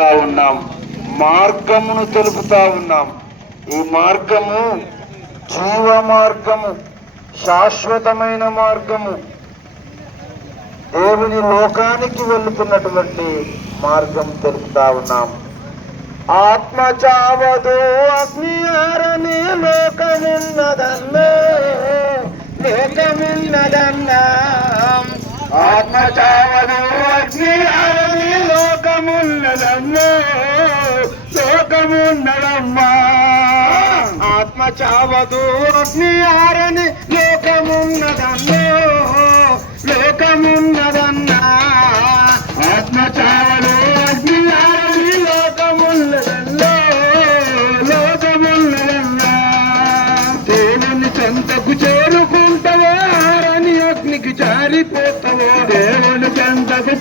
తెలుపుతా ఉన్నాం. మార్గమును తెలుపుతా ఉన్నాం. ఈ మార్గము జీవ మార్గము శాశ్వతమైన మార్గము. దేవుని లోకానికి వెళుతున్నటువంటి మార్గం తెలుపుతా ఉన్నాం. ఆత్మ చావదు అగ్ని ఆరని లోకమున్నదన్నా లోకమున్నదన్నా. ఆత్మ చావదు చావదు అగ్ని ఆరని లోకమున్నదన్నా లోకమున్నదన్నా. ఆత్మ చావదు అగ్ని ఆరని లోకమున్నదన్నా లోకమున్నదన్నా. దేవుని చెంతకు చేరుకుంటావో ఆరని అగ్నికి జారిపోతావో దేవుని చెంతకు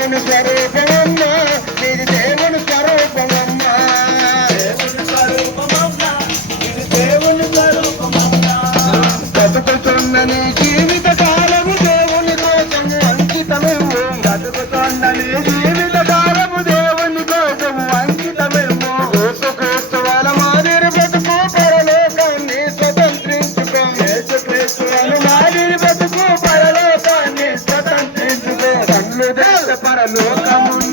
దేవుని స్వరూపమన్నా లోకమున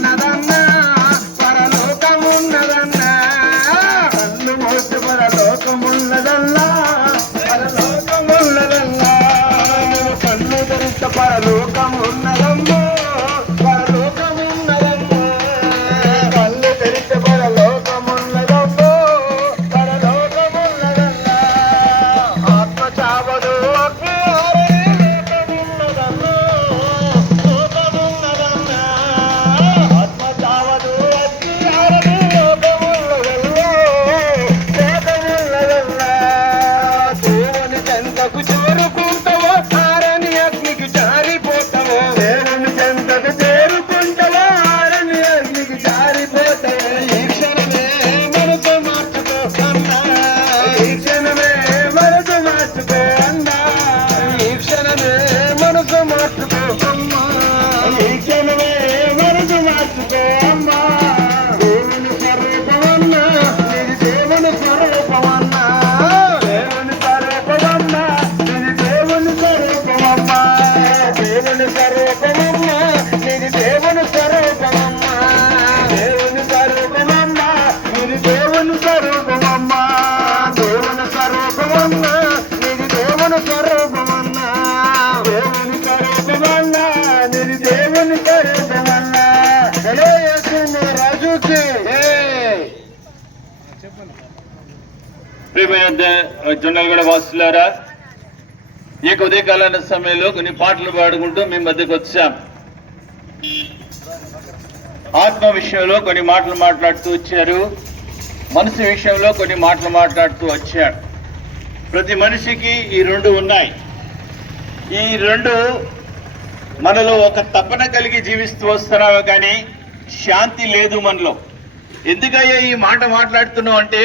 ప్రియమైన జొన్నలగూడ వాసులారా ఈ యొక్క ఉదయకాల సమయంలో కొన్ని పాటలు పాడుకుంటూ మీ మధ్యకు వచ్చాం. ఆత్మ విషయంలో కొన్ని మాటలు మాట్లాడుతూ వచ్చారు. మనసు విషయంలో కొన్ని మాటలు మాట్లాడుతూ వచ్చారు. ప్రతి మనిషికి ఈ రెండు ఉన్నాయి. ఈ రెండు మనలో ఒక తపన కలిగి జీవిస్తూ వస్తున్నావు కానీ శాంతి లేదు మనలో. ఎందుకయ్యా ఈ మాట మాట్లాడుతున్నావు అంటే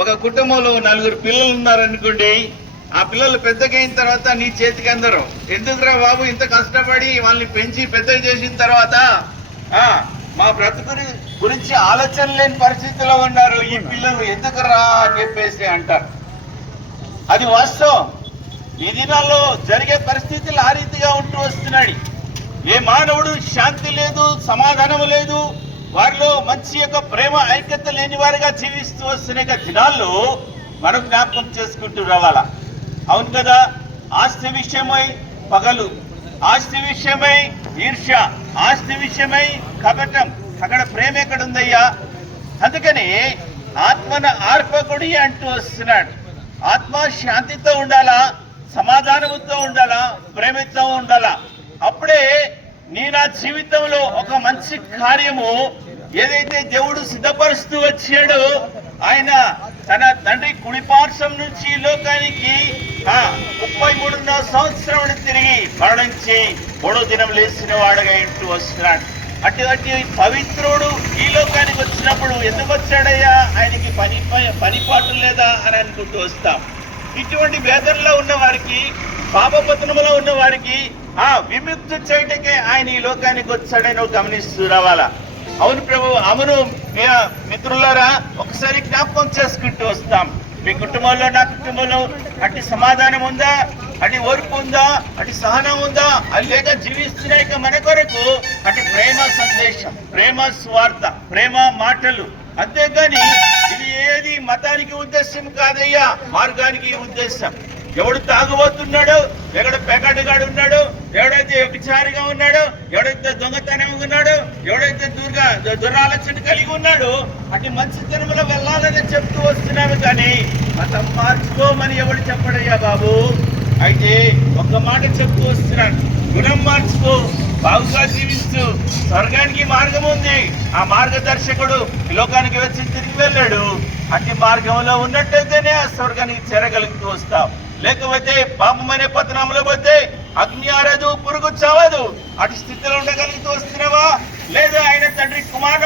ఒక కుటుంబంలో నలుగురు పిల్లలు ఉన్నారనుకోండి ఆ పిల్లలు పెద్దగైన తర్వాత నీ చేతికి అందరు. ఎందుకురా బాబు ఇంత కష్టపడి వాళ్ళని పెంచి పెద్దగా చేసిన తర్వాత మా బ్రతుకుని గురించి ఆలోచన లేని పరిస్థితిలో ఉన్నారు. ఈ పిల్లలు ఎందుకురా అని చెప్పేసి అంటారు. అది వాస్తవం. ఈ దినాల్లో జరిగే పరిస్థితులు ఆ రీతిగా ఉంటూ వస్తున్నాడు ఏ మానవుడు శాంతి లేదు సమాధానం లేదు వారిలో మంచి యొక్క ప్రేమ ఐక్యత లేని వారిగా జీవిస్తూ వస్తున్న యొక్క దినాల్లో మనం జ్ఞాపకం చేసుకుంటూ రావాలా? అవును కదా ఆస్తి విషయమై పగలు ఆస్తి విషయమై ఈర్ష్య ఆస్తి విషయమై కపటం అక్కడ ప్రేమ ఎక్కడ ఉందయ్యా అందుకని ఆత్మన ఆర్పకుడి అంటూ వస్తున్నాడు. ఆత్మ శాంతితో ఉండాలా? సమాధానముతో ఉండాలా? ప్రేమతో ఉండాలా? అప్పుడే నీ నా జీవితంలో ఒక మంచి కార్యము ఏదైతే దేవుడు సిద్ధపరుస్తూ వచ్చాడో ఆయన తన తండ్రి కుడిపార్శ్వం నుంచి ఈ లోకానికి ముప్పై మూడున్నర సంవత్సరం తిరిగి మరణించి మూడో దినం లేచిన వాడుగా ఇంటూ వస్తున్నాడు. అటువంటి పవిత్రుడు ఈ లోకానికి వచ్చినప్పుడు ఎందుకు వచ్చాడయ్యా? ఆయనకి పని పనిపాటు లేదా అని అనుకుంటూ వస్తాం. ఇటువంటి వేదనలో ఉన్న వారికి పాపపతనములో ఉన్న వారికి ఆ విముక్తి చేయటకే ఆయన ఈ లోకానికి వచ్చాడని నువ్వు గమనిస్తూ రావాలా? అవును ప్రభు అవును. మీ- మిత్రులారా ఒకసారి జ్ఞాపకం చేసుకుంటూ వస్తాం. మీ కుటుంబంలో నా కుటుంబంలో అటు సమాధానం ఉందా? అటు ఓర్పు ఉందా? అటు సహనం ఉందా? అది లేక జీవిస్తున్నాయి మన కొరకు అటు ప్రేమ సందేశం ప్రేమ స్వార్థ ప్రేమ మాటలు. అంతేగాని ఇది ఏది మతానికి ఉద్దేశం కాదయ్యా మార్గానికి ఉద్దేశం. ఎవడు తాగుబోతున్నాడు ఎక్కడ పెగడుగాడు ఉన్నాడు వ్యభిచారిగా ఉన్నాడు ఎవడైతే దొంగతనం ఉన్నాడు ఎవడైతే దుర్గా దురాలోచన కలిగి ఉన్నాడు అటు మంచి జన్మలో వెళ్ళాలని చెప్తూ వస్తున్నాను కానీ మతం మార్చుకోమని ఎవడు చెప్పడయ్యా బాబు? అయితే ఒక మాట చెప్తూ వస్తున్నాడు గుణం మార్చుకో బాగుగా జీవిస్తూ స్వర్గానికి మార్గం ఉంది. ఆ మార్గదర్శకుడు లోకానికి వచ్చి తిరిగి వెళ్ళాడు. అట్టి మార్గంలో ఉన్నట్టయితేనే ఆ స్వర్గానికి చేరగలుగుతూ వస్తాం. లేకపోతే పాపం అనే పతనంలో పోతే అగ్ని ఆరదు పురుగు చవదు. అటు స్థితిలో ఉండగలుగుతూ వస్తున్నావా? లేదా ఆయన తండ్రి కుమార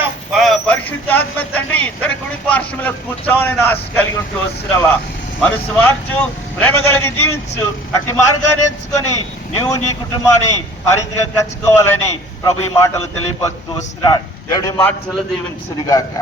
పరిశుద్ధాత్మ తండ్రి ఇద్దరు కుడి పార్శ్వంలో కూర్చోవాలని ఆశ కలిగి ఉంటూ వస్తున్నావా? మనసు మార్చు ప్రేమ కలిగి జీవించు. అట్టి మార్గాన్ని ఎంచుకొని నీవు నీ కుటుంబాన్ని హరితిగా కచ్చుకోవాలని ప్రభు ఈ మాటలు తెలియపరుస్తూ వస్తున్నాడు. దేవుడి మాటలు దీవించుగాక